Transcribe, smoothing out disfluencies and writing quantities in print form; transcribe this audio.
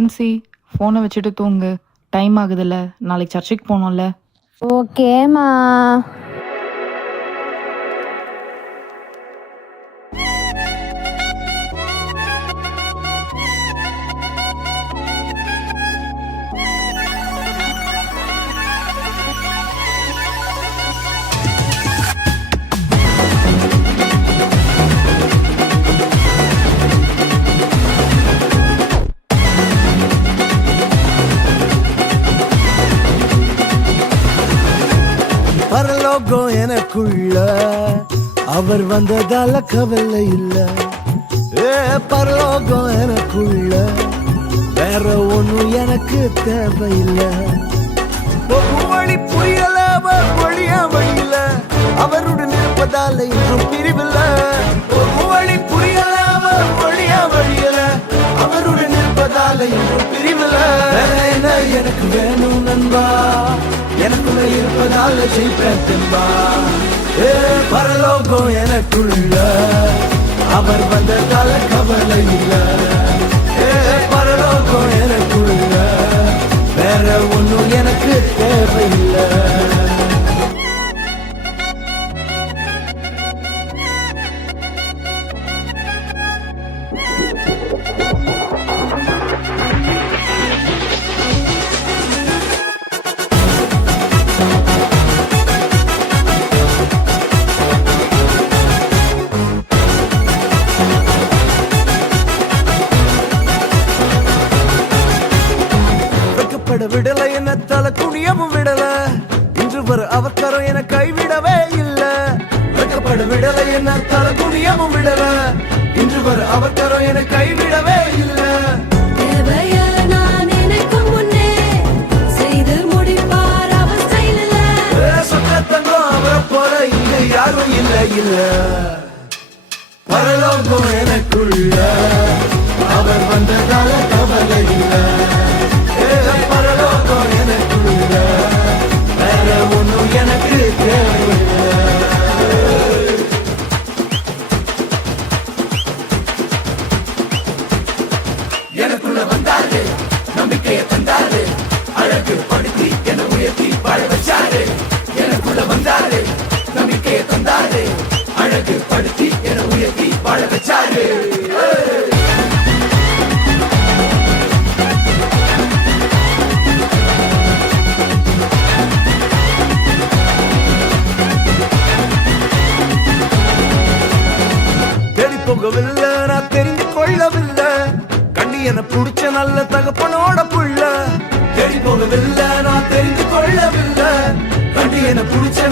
லின்சி, ஃபோனை வச்சுட்டு தூங்கு. டைம் ஆகுதுல்ல, நாளைக்கு சர்ச்சுக்கு போகணும்ல. ஓகேம்மா. பரலோகம் எனக்குள்ள அவர் வந்ததால கவலை இல்ல. பரலோகம் எனக்குள்ள வேற ஒண்ணும் எனக்கு தேவையில்லை. வழி புரியல, வழியா வழியில அவருடன் இருப்பதால இன்றும் பிரிவில்ல. வழி புரியல, வழியா வழியில அவருடன் இருப்பதால இன்றும் பிரிவில்ல. என்ன எனக்கு வேணும் நண்பா, எனக்குள்ள இருப்பதால ஜெயிப்பேன் தெம்பா. பரலோகம் எனக்குள்ள அவர் வந்ததால கவலை இல்ல. பரலோகம் எனக்குள்ள வேற ஒண்ணும் எனக்கு தேவையில்லை. விடல என்ன தல குனியமும் விடல, இன்று வர அவக்கரம் என கைவிடவே இல்ல. வெட்கப்பட விடல என்ன தல குனியமும் விடல, இன்று வர அவக்கரம் என கைவிடவே இல்ல. சொத்தங்கம் அவரை போல இங்க யாரும் இல்ல இல்ல. பரலோகம் எனக்குள்ள அவர் வந்ததால கவலை இல்ல. பரலோகம் எனக்குள்ள வேற ஒண்ணும் எனக்கு தேவையில்லை. எனக்குள்ள வந்தாரு, நம்பிக்கையை தந்தாரு, அழகு படுத்தி என உயர்த்தி வாழ வச்சாரு. எனக்குள்ள வந்தாரு, நம்பிக்கையை தந்தாரு, அழகு படுத்தி என உயர்த்தி வாழ வச்சாரு. போகவில்லை, நான் தெரிந்து கொள்ளவில்லை, கண்டி என புடிச்ச நல்ல தகப்பனோட புள்ள. தேடி போகவில்லை, நான் தெரிந்து கொள்ளவில்லை, கண்டி என புடிச்ச